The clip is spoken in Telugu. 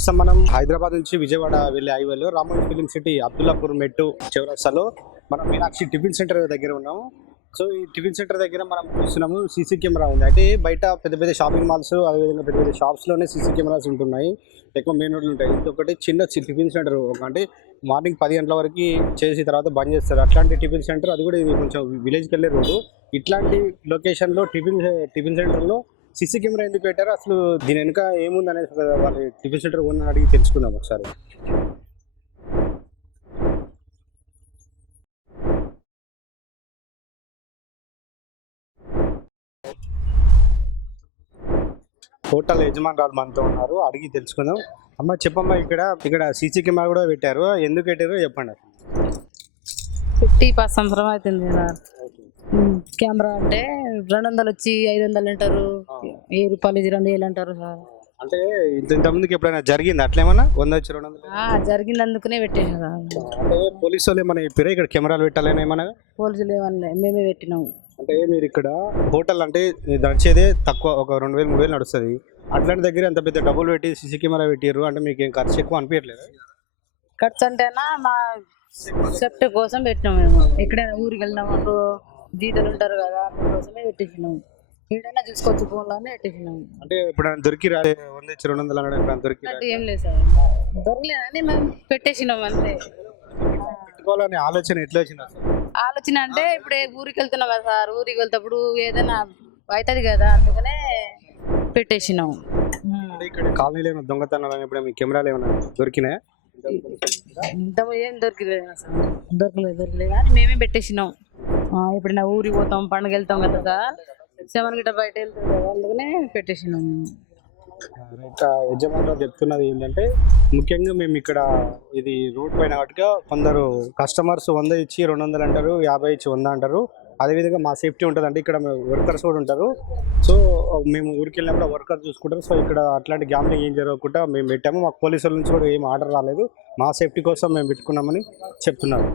ప్రస్తుతం మనం హైదరాబాద్ నుంచి విజయవాడ వెళ్ళే హైవేలో రామోజీ ఫిలిం సిటీ అబ్దుల్లాపూర్ మెట్టు చౌరస్తాలో మనం మీనాక్షి టిఫిన్ సెంటర్ దగ్గర ఉన్నాము. సో ఈ టిఫిన్ సెంటర్ దగ్గర మనం చూస్తున్నాము సీసీ కెమెరా ఉంది. అంటే బయట పెద్ద పెద్ద షాపింగ్ మాల్స్ అదేవిధంగా పెద్ద పెద్ద షాప్స్లోనే సీసీ కెమెరాస్ ఉంటున్నాయి, ఎక్కువ మెయిన్ రోడ్లు ఉంటాయి. ఇంకొకటి చిన్న టిఫిన్ సెంటర్, అంటే మార్నింగ్ 10 గంటల వరకు చేసి తర్వాత బంద్ చేస్తారు అట్లాంటి టిఫిన్ సెంటర్. అది కూడా ఇది కొంచెం విలేజ్కి వెళ్ళే రోడ్డు. ఇట్లాంటి లొకేషన్లో టిఫిన్ సెంటర్లో సీసీ కెమెరా ఎందుకు పెట్టారో, అసలు దీని వెనుక ఏముంది అనేది వాళ్ళ టిఫిన్ సెంటర్ ఓనర్ అడిగి తెలుసుకుందాం ఒకసారి. హోటల్ యజమానురాలు మనతో ఉన్నారు, అడిగి తెలుసుకుందాం. అమ్మ చెప్పమ్మా, ఇక్కడ సీసీ కెమెరా కూడా పెట్టారు, ఎందుకు పెట్టారు చెప్పండి. పెట్టి 10 సంవత్సరం అవుతుంది కదా. కెమెరా అంటే 200 వచ్చి 500 అంటారు, 1000 రూపాయలు 200 అంటారు సార్. అంటే ఇంతకుముందుకు ఎప్పుడైనా జరిగింది అట్లేమన్నా 100 వచ్చి 200? జరిగింది, అందుకనే పెట్టేసాం సార్. అంటే పోలీసు వాళ్ళు ఏమైనా చెప్పారా ఇక్కడ కెమెరాలు పెట్టాలని? ఏమన్నా పోలీసులు ఏమన్నా, మేమే పెట్టినాం. అంటే మీరు ఇక్కడ హోటల్ అంటే నడిచేదే తక్కువ, ఒక 2000 3000 నడుస్తుంది. అట్లాంటి దగ్గర ఎంత పెద్ద డబ్బులు పెట్టి సీసీ కెమెరా పెట్టారు అంటే మీకు ఏం ఖర్చు ఎక్కువ అనిపించట్లేదు? ఖర్చు అంటేనా మా సేఫ్టీ కోసం పెట్టినాం. మేము ఎక్కడైనా ఊరికి వెళ్ళినామంటూ జీతలు ఉంటారు కదా, అందుకోసమే పెట్టేసినాం. ఏదైనా చూసుకోవచ్చు, ఫోన్లోనే పెట్టేసినాం. అంటే ఇప్పుడు దొరికిరా 100 వచ్చి 200 అనడం దొరికి ఏం లేదు సార్, దొరకలేదని మేము పెట్టేసినాం అంతే. పెట్టుకోవాలని ఆలోచన ఎట్లా వచ్చింది అసలు? ఆలోచన అంటే ఇప్పుడు ఊరికి వెళ్తున్నాం కదా సార్, ఊరికి వెళ్తేప్పుడు ఏదైనా అవుతుంది కదా, అందుకనే పెట్టేసినాం. ఇక్కడ కాలనీలో ఏమైనా దొంగతనాలు ఇప్పుడు మీ కెమెరాలు ఏమైనా దొరికినాయా? ఏం దొరకలేదు కానీ మేమే పెట్టేసినాం. ఎప్పుడైనా ఊరికి పోతాం, పండుగ వెళ్తాం కదా సార్, 7 గిట్ట బయట వెళ్తాం కదా, అందుకనే పెట్టేసినాం. యజమానులు చెప్తున్నది ఏంటంటే, ముఖ్యంగా మేము ఇక్కడ ఇది రోడ్ పైన కాబట్టి కొందరు కస్టమర్స్ 100 ఇచ్చి 200 అంటారు, 50 ఇచ్చి 100 అంటారు. అదేవిధంగా మా సేఫ్టీ ఉంటుంది, అంటే ఇక్కడ వర్కర్స్ కూడా ఉంటారు. సో మేము ఊరికి వెళ్ళినప్పుడు వర్కర్ చూసుకుంటారు. సో ఇక్కడ అట్లాంటి గ్యాంబ్లింగ్ ఏం జరగకుండా మేము పెట్టాము. మాకు పోలీసుల నుంచి కూడా ఏం ఆర్డర్ రాలేదు, మా సేఫ్టీ కోసం మేము పెట్టుకున్నామని చెప్తున్నారు.